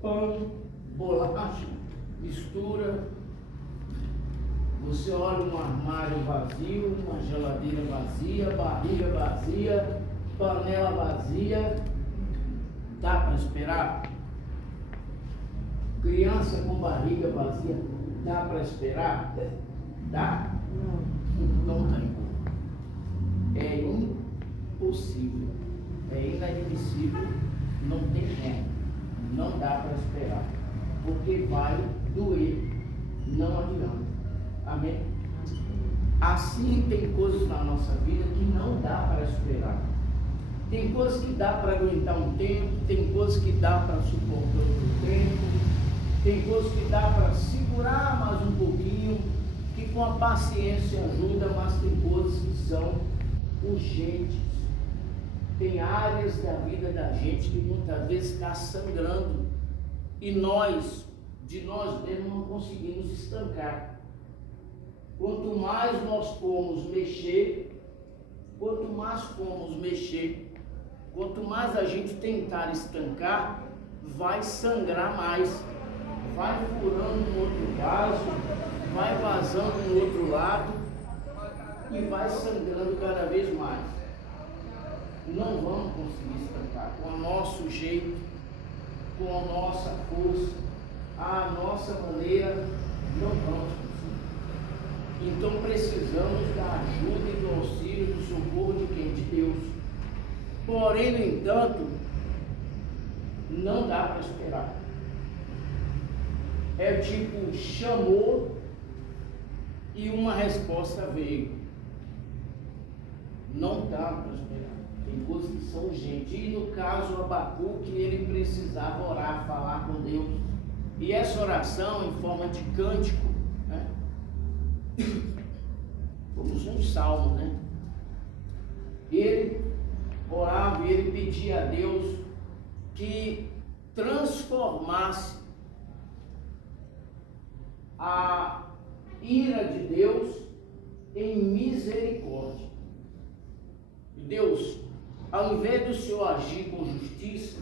pão, bolacha, mistura. Você olha um armário vazio, uma geladeira vazia, barriga vazia, panela vazia. Dá para esperar? Criança com barriga vazia, dá para esperar? Dá? Não tem como. É impossível, é inadmissível, não tem como, não dá para esperar, porque vai doer, não adianta. Amém? Assim tem coisas na nossa vida que não dá para esperar. Tem coisas que dá para aguentar um tempo, tem coisas que dá para suportar outro tempo, tem coisas que dá para segurar mais um pouquinho, que com a paciência ajuda, mas tem coisas que são urgentes. Tem áreas da vida da gente que muitas vezes está sangrando e de nós mesmos não conseguimos estancar. Quanto mais nós formos mexer, quanto mais a gente tentar estancar, vai sangrar mais, vai furando no outro vaso, vai vazando no outro lado e vai sangrando cada vez mais. Não vamos conseguir estancar com o nosso jeito, com a nossa força, a nossa maneira, não vamos conseguir. Então precisamos da ajuda e do auxílio, do socorro de quem? De Deus. Porém, no entanto, não dá para esperar. É tipo, chamou e uma resposta veio. Não dá para esperar. Tem coisas que são urgentes. E no caso, o Abacuque, ele precisava orar, falar com Deus. E essa oração em forma de cântico, né? Como um salmo, né? Ele orava e ele pedia a Deus que transformasse a ira de Deus em misericórdia. E Deus, ao invés do Senhor agir com justiça,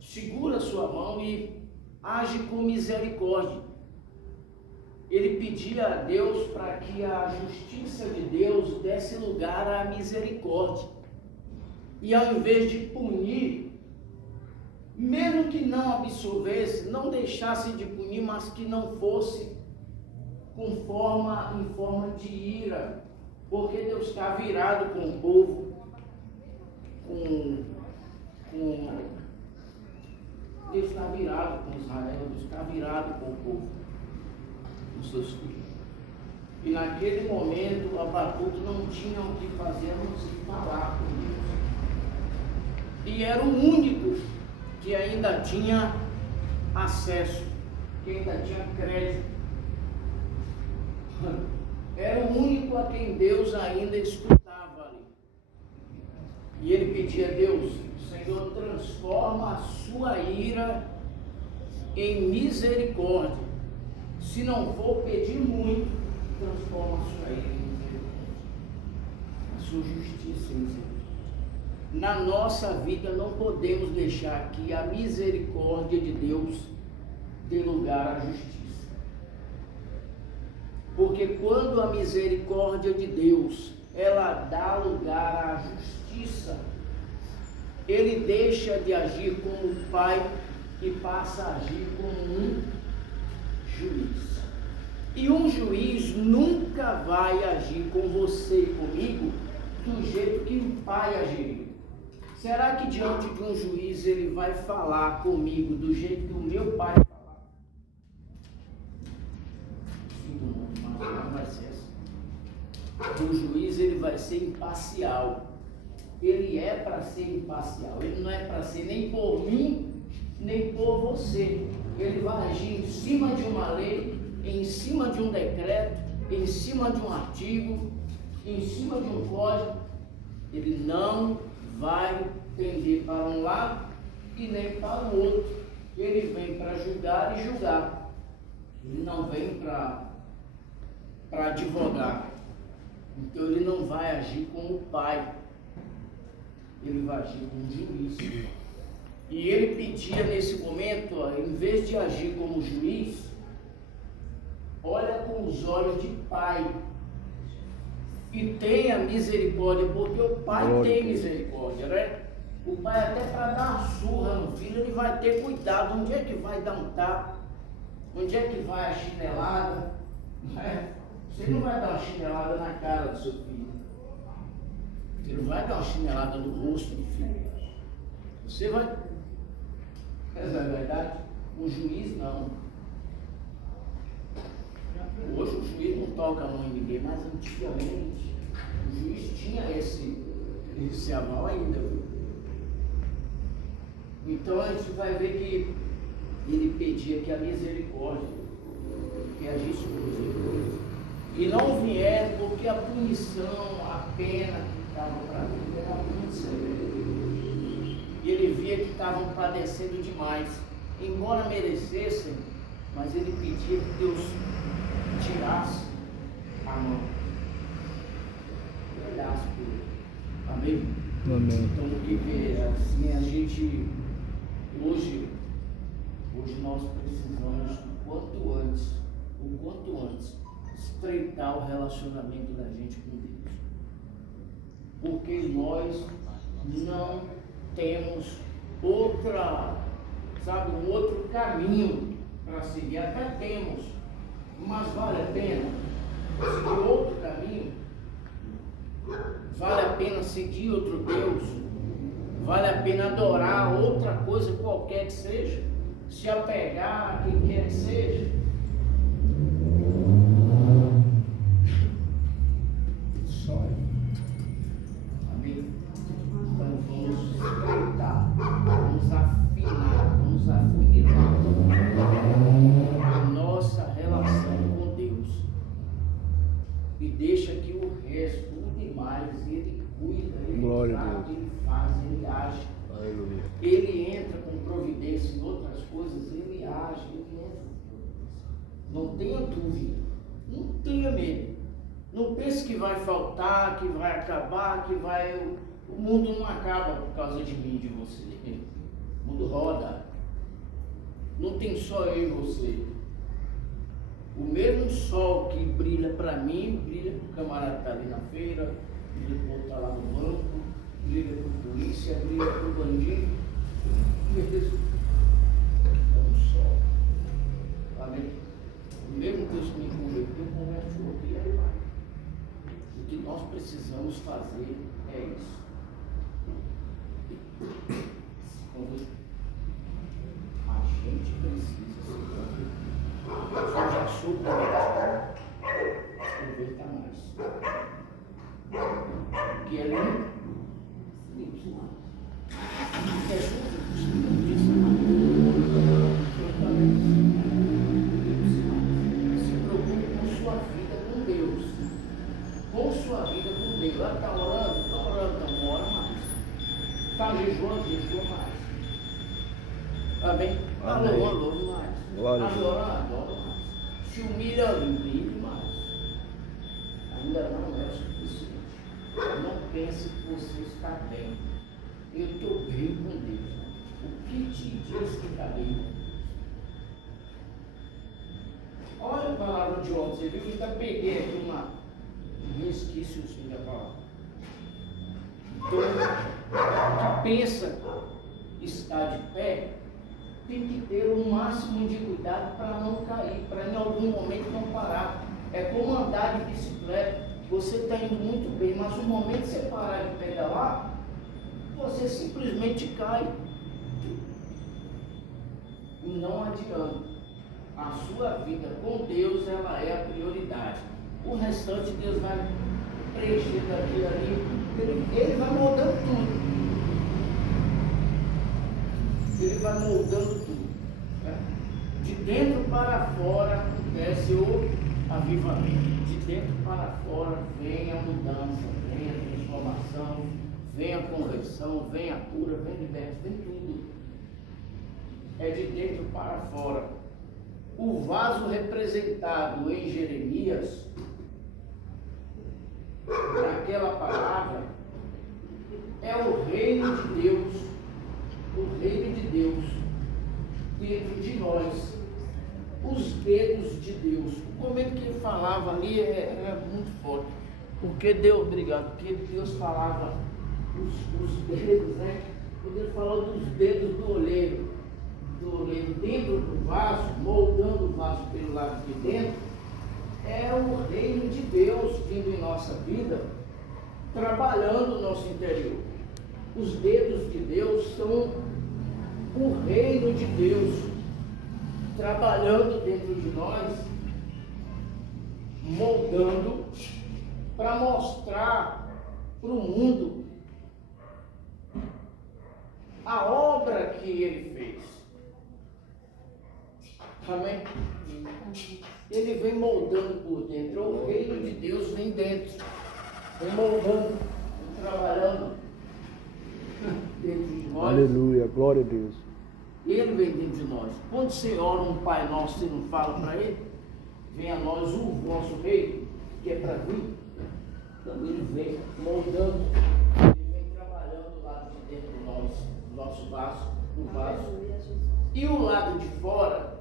segura a sua mão e age com misericórdia. Ele pedia a Deus para que a justiça de Deus desse lugar à misericórdia. E ao invés de punir, mesmo que não absolvesse, não deixasse de punir, mas que não fosse em forma de ira, porque Deus está virado com o povo, Deus está virado com Israel, Deus está virado com o povo, com seus filhos. E naquele momento o Abacuque não tinha o que fazer a não ser falar com Deus. E era o único que ainda tinha acesso, que ainda tinha crédito. Era o único a quem Deus ainda escutava ali. E ele pedia a Deus: Senhor, transforma a sua ira em misericórdia. Se não for pedir muito, transforma a sua ira em misericórdia. A sua justiça em misericórdia. Na nossa vida não podemos deixar que a misericórdia de Deus dê lugar à justiça. Porque quando a misericórdia de Deus, ela dá lugar à justiça, ele deixa de agir como pai e passa a agir como um juiz. E um juiz nunca vai agir com você e comigo do jeito que um pai agiria. Será que diante de um juiz ele vai falar comigo do jeito que o meu pai falar? Não vai ser assim. O juiz ele vai ser imparcial. Ele é para ser imparcial. Ele não é para ser nem por mim, nem por você. Ele vai agir em cima de uma lei, em cima de um decreto, em cima de um artigo, em cima de um código. Ele não vai tender para um lado e nem para o outro. Ele vem para julgar e julgar. Ele não vem para advogar. Então ele não vai agir como pai. Ele vai agir como juiz. E E ele pedia nesse momento, ó, em vez de agir como juiz, olha com os olhos de pai e tenha misericórdia, porque o pai tem misericórdia, né? O pai até para dar uma surra no filho, ele vai ter cuidado, onde é que vai dar um tapa, onde é que vai a chinelada, né? Você não vai dar uma chinelada na cara do seu filho, você não vai dar uma chinelada no rosto do filho, você vai, essa é a verdade, o juiz não. Hoje o juiz não toca a mão em ninguém, mas antigamente o juiz tinha esse aval ainda. Então a gente vai ver que ele pedia que a misericórdia, que agisse com misericórdia, e não vier, porque a punição, a pena que estava para vir era muito severa. E ele via que estavam padecendo demais, embora merecessem, mas ele pedia que Deus tirasse a mão e olhasse por ele. Amém? Amém. Então, o que assim, a gente hoje nós precisamos o quanto antes estreitar o relacionamento da gente com Deus, porque nós não temos um outro caminho para seguir. Até temos, mas vale a pena seguir outro caminho? Vale a pena seguir outro Deus? Vale a pena adorar outra coisa qualquer que seja? Se apegar a quem quer que seja? Só amém? Então vamos respeitar, vamos afinar, vamos afunilar a nossa relação com Deus, e deixa que o resto, o demais, ele cuida, ele trata, ele faz, ele age. Aleluia. Ele entra com providência em outras coisas, ele age, ele entra com providência. Não tenha dúvida, não tenha medo. Não pense que vai faltar, que vai acabar, o mundo não acaba por causa de mim e de você. O mundo roda. Não tem só eu e você. O mesmo sol que brilha para mim, brilha para o camarada que está ali na feira, brilha para o outro que está lá no banco, brilha para o polícia, brilha para o bandido. É um sol. Amém? O mesmo Deus que me converteu, converte o outro, e aí vai. O que nós precisamos fazer é isso. A gente precisa se converter. Eu já sou convertido, se converta mais. Porque é limpo demais. É justo, disso se preocupe com sua vida com Deus. Com sua vida com Deus. Ela está orando, então ora mais. Está jejuando, jejua mais. Amém? Está louvando, louve mais. Adora mais. Se humilha, humilhe mais. Ainda não é o suficiente. Não pense que você está bem. Eu estou bem com Deus. O que te diz que está bem com Deus? Olha a palavra de ontem. Você viu que eu peguei aqui uma resquício da palavra. Então, que pensa estar de pé, tem que ter o máximo de cuidado para não cair, para em algum momento não parar. É como andar de bicicleta. Você está indo muito bem, mas no momento que você parar de pedalar, você simplesmente cai. E não adianta. A sua vida com Deus, ela é a prioridade. O restante Deus vai preencher daquilo ali. Ele vai moldando tudo. Ele vai moldando tudo. Né? De dentro para fora desce o avivamento. De dentro para fora vem a mudança, vem a transformação, vem a conversão, vem a cura, vem a libertação, vem tudo. É de dentro para fora. O vaso representado em Jeremias, naquela palavra, é o reino de Deus. O reino de Deus dentro de nós. Os dedos de Deus. O momento que ele falava ali é muito forte. Porque Deus, obrigado, porque Deus falava os dedos, né? Quando ele falou dos dedos do oleiro dentro do vaso, moldando o vaso pelo lado de dentro, é o reino de Deus vindo em nossa vida, trabalhando o nosso interior. Os dedos de Deus são o reino de Deus trabalhando dentro de nós, moldando para mostrar para o mundo a obra que ele fez. Amém? Ele vem moldando por dentro. O reino de Deus vem dentro, vem moldando, vem trabalhando dentro de nós. Aleluia, glória a Deus. Ele vem dentro de nós. Quando você ora um Pai Nosso, você não fala para ele? Venha a nós o vosso reino, que é para vir. Então ele vem moldando, ele vem trabalhando lá de dentro do nosso vaso, o vaso. E o lado de fora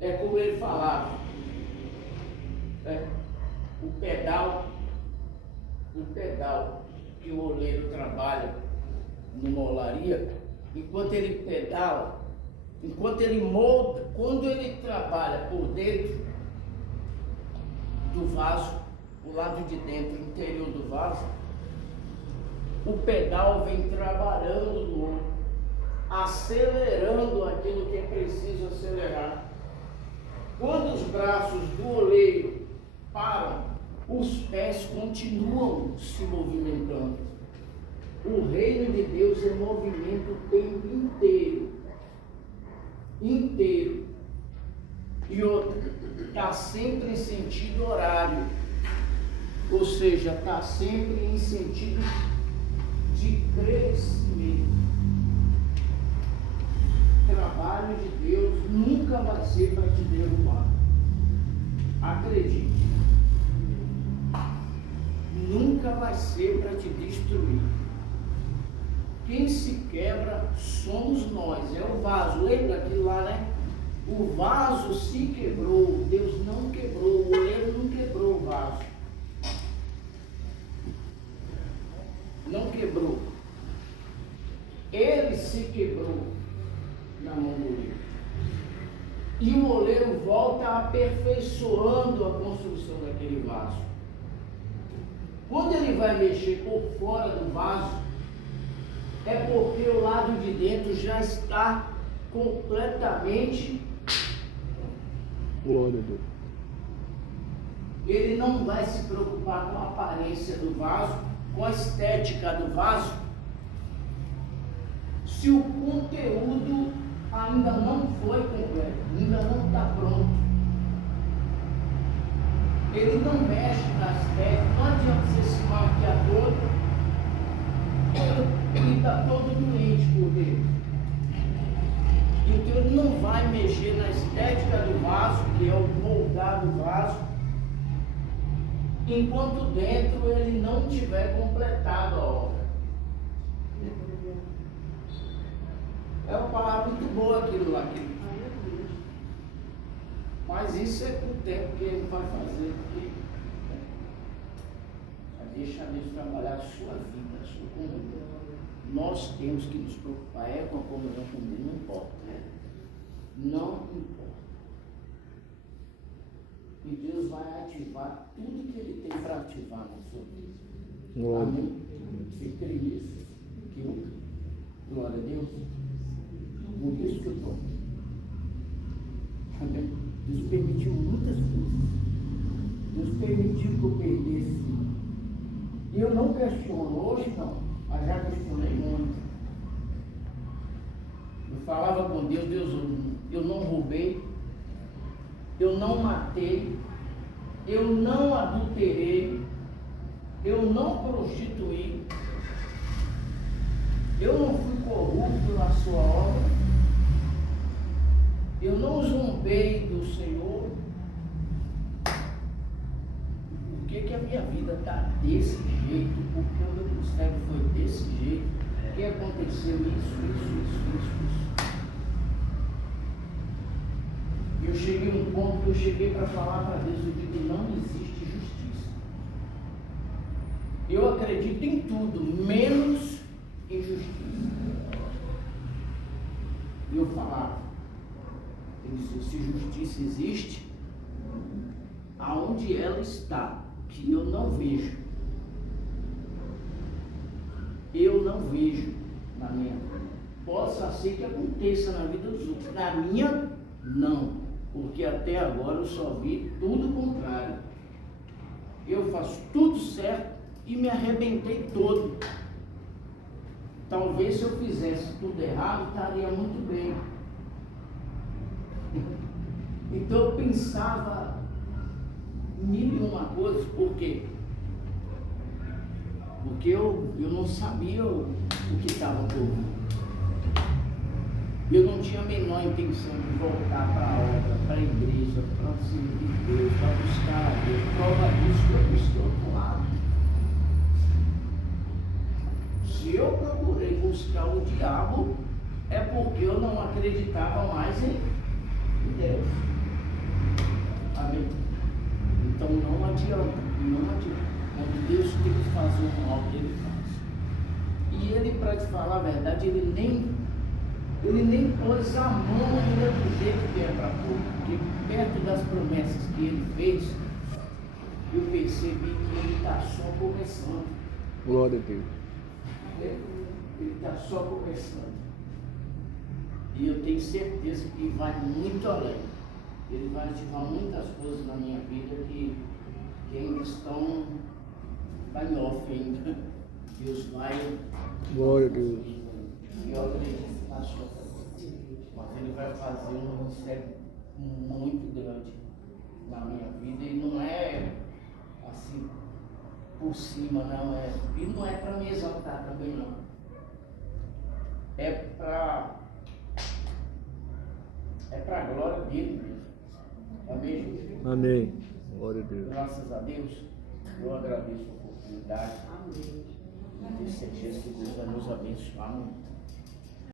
é como ele falava, o pedal que o oleiro trabalha numa olaria. Enquanto ele pedala, enquanto ele molda, quando ele trabalha por dentro do vaso, o lado de dentro, o interior do vaso, o pedal vem trabalhando no outro, acelerando aquilo que é preciso acelerar. Quando os braços do oleiro param, os pés continuam se movimentando. O reino de Deus é movimento o tempo inteiro. E outra, está sempre em sentido horário, ou seja, está sempre em sentido de crescimento. O trabalho de Deus nunca vai ser para te derrubar. Acredite. Nunca vai ser para te destruir. Quem se quebra somos nós, é o vaso. Lembra aquilo lá, né? O vaso se quebrou, Deus não quebrou, o oleiro não quebrou o vaso. Não quebrou. Ele se quebrou na mão do oleiro. E o oleiro volta aperfeiçoando a construção daquele vaso. Quando ele vai mexer por fora do vaso, é porque o lado de dentro já está completamente. Glória a Deus. Ele não vai se preocupar com a aparência do vaso, com a estética do vaso, se o conteúdo ainda não foi completo, ainda não está pronto. Ele não mexe nas estética, não adianta você se maquiar todo e está todo doente por dentro. Então ele não vai mexer na estética do vaso, que é o moldar do vaso, enquanto dentro ele não tiver completado a obra. É uma palavra muito boa aquilo lá. Mas isso é com o tempo que ele vai fazer, porque deixa Deus trabalhar a sua vida, a sua comunhão. Nós temos que nos preocupar com a comunhão com Deus, não importa. Não importa. E Deus vai ativar tudo que Ele tem para ativar na sua vida. Amém? Você crê nisso? Que eu, glória a Deus. Por isso que eu estou. Amém? Deus permitiu muitas coisas. Deus permitiu que eu perdesse. E eu não questiono, hoje não, mas já questionei muito. Eu falava com Deus, eu não roubei, eu não matei, eu não adulterei, eu não prostituí, eu não fui corrupto na sua obra, eu não zombei do Senhor. Por que a minha vida está desse jeito? Porque o meu ministério foi desse jeito? O que aconteceu? Isso. Eu cheguei a um ponto que eu cheguei para falar para Deus, eu digo, não existe justiça. Eu acredito em tudo, menos em justiça. E eu falava, ele disse, se justiça existe, aonde ela está, que eu não vejo. Eu não vejo na minha vida. Possa ser que aconteça na vida dos outros. Na minha, não. Porque até agora eu só vi tudo o contrário. Eu faço tudo certo e me arrebentei todo. Talvez se eu fizesse tudo errado, estaria muito bem. Então eu pensava mil e uma coisas. Por quê? Porque eu não sabia o que estava por vir. Eu não tinha a menor intenção de voltar para a obra, para a igreja, para servir Deus, para buscar a Deus. Prova disso que eu busquei outro lado. Se eu procurei buscar o diabo, é porque eu não acreditava mais em Deus. Amém? Então não adianta, não adianta. Quando Deus tem que fazer um mal, Ele faz. E Ele, para te falar a verdade, Ele nem pôs a mão ainda do jeito que é para pôr. Porque perto das promessas que Ele fez, eu percebi que Ele está só começando. Glória a Deus. Ele está só começando. E eu tenho certeza que vai muito além. Ele vai ativar muitas coisas na minha vida que ainda estão em off ainda. Deus vai. Glória a Deus. E eu acredito na sua vida. Mas Ele vai fazer um ministério muito grande na minha vida. E não é assim por cima, não é. E não é para me exaltar também, não. É para a glória dele mesmo. Amém, Jesus? Amém. Glória a Deus. Graças a Deus, eu agradeço a oportunidade. Amém. E tenho certeza que Deus vai nos abençoar muito.